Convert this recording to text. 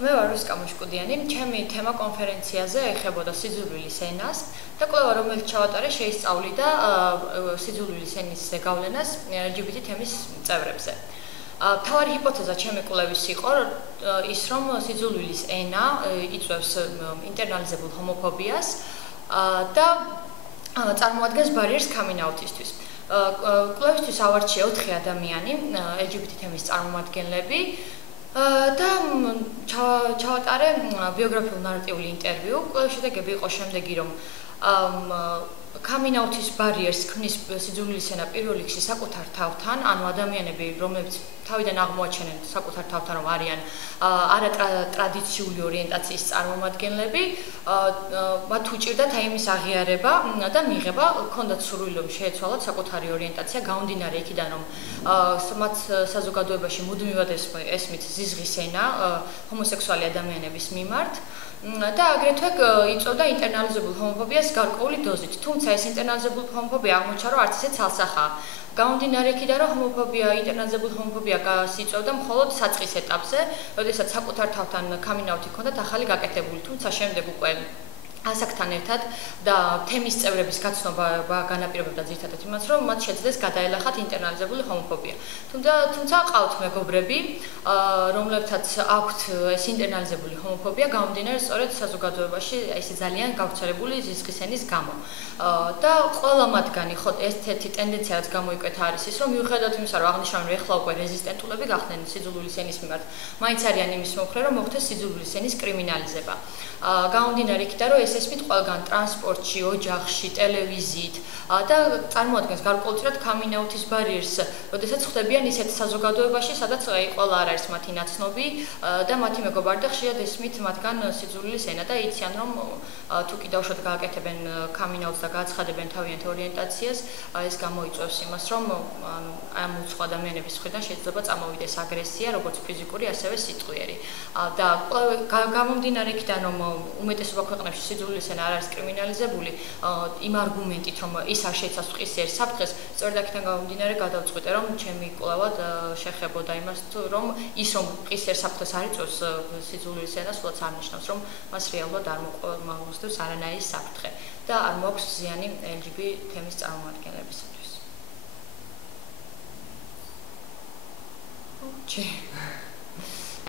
მე ვარ რუსკა მოშკუდიანი, ჩემი თემა კონფერენციაზე ეხებოდა სიძულვილის ენას და კვლევა რომელიც ჩავატარე შეისწავლიდა სიძულვილის ენის გავლენას LGBT თემის წევრებზე. მთავარი ჰიპოთეზა ჩემი კვლევის იყო ის რომ სიძულვილის ენა იწვევს ინტერნალიზებულ ჰომოფობიას და წარმოადგენს ბარიერს coming out-ისთვის. კვლევისთვის ავარჩია 4 ადამიანი LGBT თემის წარმომადგენლები და ჩავატარე ბიოგრაფიულ ნარატიული ინტერვიუ. კვლევის შედეგები იყო შემდეგი, რომ coming out-ის ბარიერს ქმნის სიძულვილის ენა პირველ რიგში საკუთარ თავთან, ანუ ადამიანები, რომლებიც თავიდან აღმოაჩენენ საკუთარ თავთან, რომ არიან არატრადიციული ორიენტაციის წარმომადგენლები, მათ უჭირდათ იმის აღიარება და მიღება, ჰქონდათ სურვილი, რომ შეეცვალათ საკუთარი ორიენტაცია, გამომდინარე იქიდან, რომ მათ საზოგადოებაში მუდმივად ესმით ზიზღის ენა ჰომოსექსუალი ადამიანების მიმართ. და აგრეთვე იწვევდა ინტერნალიზებულ ჰომოფობიას გარკვეული დოზით. თუმცა ეს ინტერნალიზებულ ჰომოფობია აღმოჩნდა, რომ არც ისე ცალსახაა. გამომდინარე იქიდან, რომ ინტერნალიზებულ ჰომოფობია იწვევდა მხოლოდ საწყის ეტაპზე, როდესაც საკუთარ თავთან coming out-ი ჰქონდათ ახალი გაკეთებული, თუმცა შემდეგ უკვე ასაკთან ერთად და თემის წევრების გაცნობა განაპირობებდა ძირითადად იმას, რომ მათ შეძლეს გადაელახათ ინტერნალიზებული ჰომოფობია. თუმცა ყავთ მეგობრები, რომლებთაც აქვთ ეს ინტერნალიზებული ჰომოფობია, გამომდინარე სწორედ საზოგადოებაში ესე ძალიან გავრცელებული ზიზღის ენის გამო. და ყველა მათგანი ხო ერთ-ერთი ტენდენცია რაც გამოიკვეთა არის ის, რომ მიუხედავად იმისა, რომ აღნიშნავენ, რომ ეხლა უკვე რეზისტენტულები გახდნენ სიძულვილის ენის მიმართ, მაინც არიან იმის მომხრე, რომ მოხდეს სიძულვილის ენის კრიმინალიზება. გამომდინარე იქიდან, რომ ეს ესმით ყველგან ტრანსპორტში, ოჯახში, ტელევიზიით და წარმოადგენს გარკვეულწილად coming out-ის ბარიერს, როდესაც ხდებიან ისეთ საზოგადოებაში, სადაც ყველა არ არის მათი ნაცნობი და მათი მეგობარი და ხშირად ესმით მათგან სიძულვილის ენა და იციან, რომ თუ კიდევ უშუალოდ გააკეთებენ coming out-ს და გააცხადებენ თავიანთ ორიენტაციას, ეს გამოიწვევს იმას, რომ ამ უცხო ადამიანების მხრიდან შეიძლება წამოვიდეს აგრესია, როგორც ფიზიკური, ასევე სიტყვიერი. და გამომდინარე იქიდან, რომ უმეტესობა ქვეყნებში სიძულვილის ენა არ არის კრიმინალიზებული, იმ არგუმენტით, რომ ის არ შეიცავს მყისიერ საფრთხეს, სწორედ აქედან გამომდინარე გადავწყვიტე, რომ ჩემი კვლევა შეხებოდა იმას, რომ ის რომ მყისიერ საფრთხეს არ იწვევს სიძულვილის ენას, სულაც არ ნიშნავს, რომ მას რეალურად არ მოსდევს არანაირი საფრთხე და არ მოაქვს ზიანი LGBT თემის წარმომადგენლებისათვის.